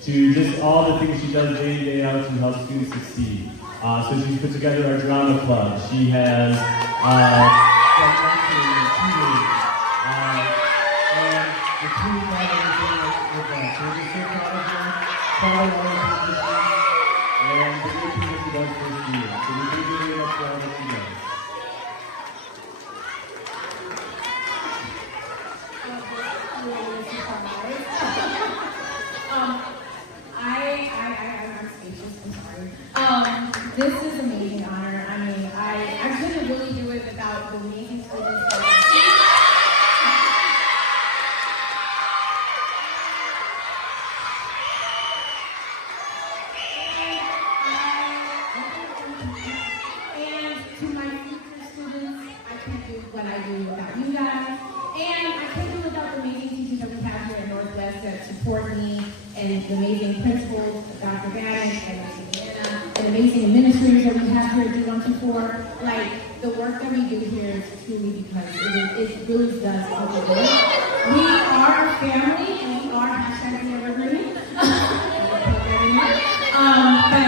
To just all the things she does day in, day out to help students succeed. So she's put together our drama club. She has and the team got everything with that. So we're just so proud of her, proud of all of her positions, and the great thing that she does for this year. So we thank you very much for all that she does. I'm speechless, I'm sorry. This is an amazing honor. I mean, I couldn't really do it without the amazing students. the amazing principals, Dr. Gannick and Ms. Indiana, and amazing administrators that we have here at D124. Like, the work that we do here is truly because it really does help us. We are a family, and we are hashtag the Evergreen. But